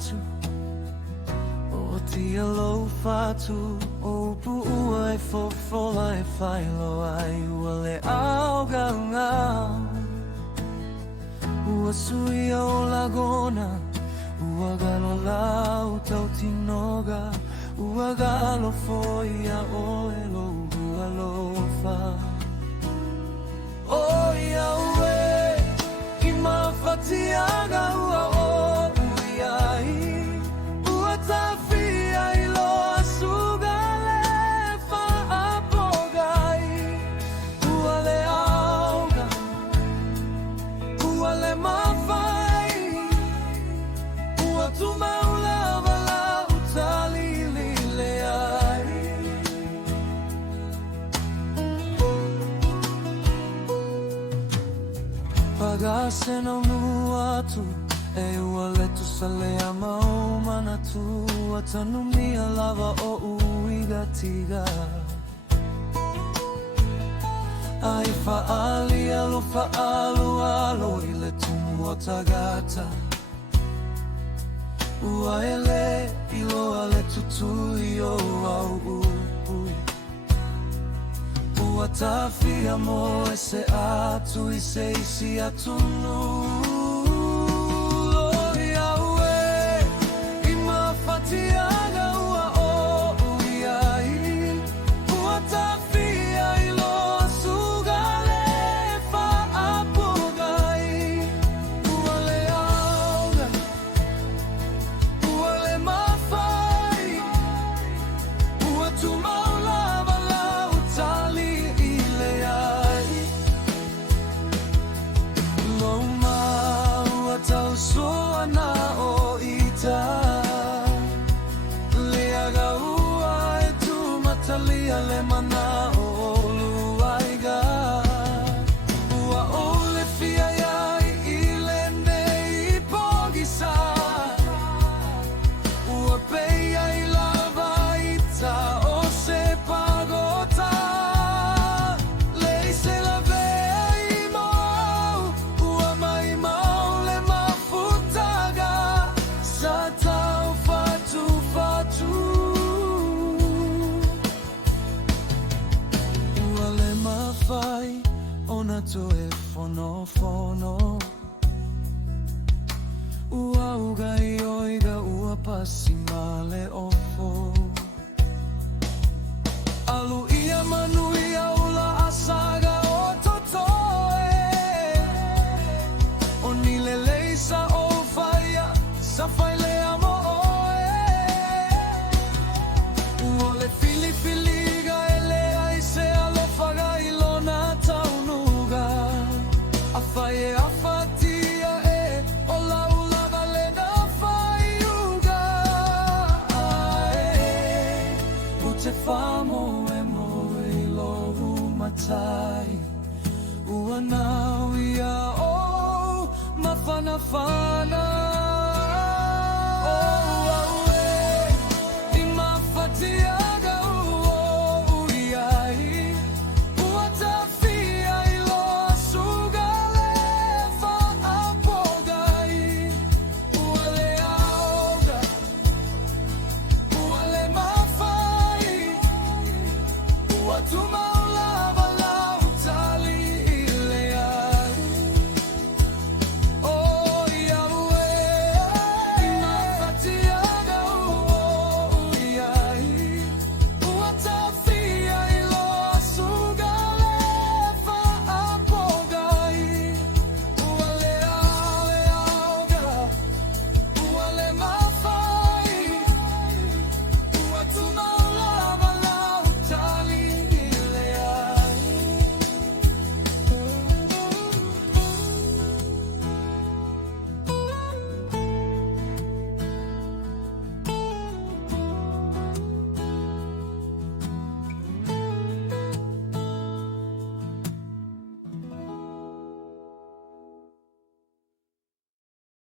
fatu o ti alo fatu o pu ai fo ai fai lo ai wale au ganga ua sui o lagona ua galo lau tau tinoga ua galo foi a o elo ua lo fa o ia ue i mawhatianga ua o uiai ua tawhia i loa sugale wha apogai ua le auga ua le mawhai ua tumaula wala utalili le ai Pagase no nuatu e ua letu sale a mau manatu atanumia lava o uiga tiga ai faali alo faalu alo i le tumu o tagata ua ele i loa le tutui o au ua tawhia mo e se atu i se isi atunu Loi aue i mawhatianga ua o uiai ua tawhia i loa sugale wha apogai ua le auga ua le mawhai ua tumaula wala utali tau soa na o ita Leaga ua e tu matalia le mana o luaiga Ua ole fia iai i le nei pogisa Ua peia i lava ita o se pagota Lei se la vea i mau Ua mai mau Fai ona to e fono ua uga i oiga ua pasi male ofo alu ia manu ia ula asaga o totoe o nile leisa o faia sa fai le amo oe ua le fili ele ai se alo faga i Fae a fatia e o laula vale na fai uga U te famo e mo i lohu matai Ua nau ia o mawhana whana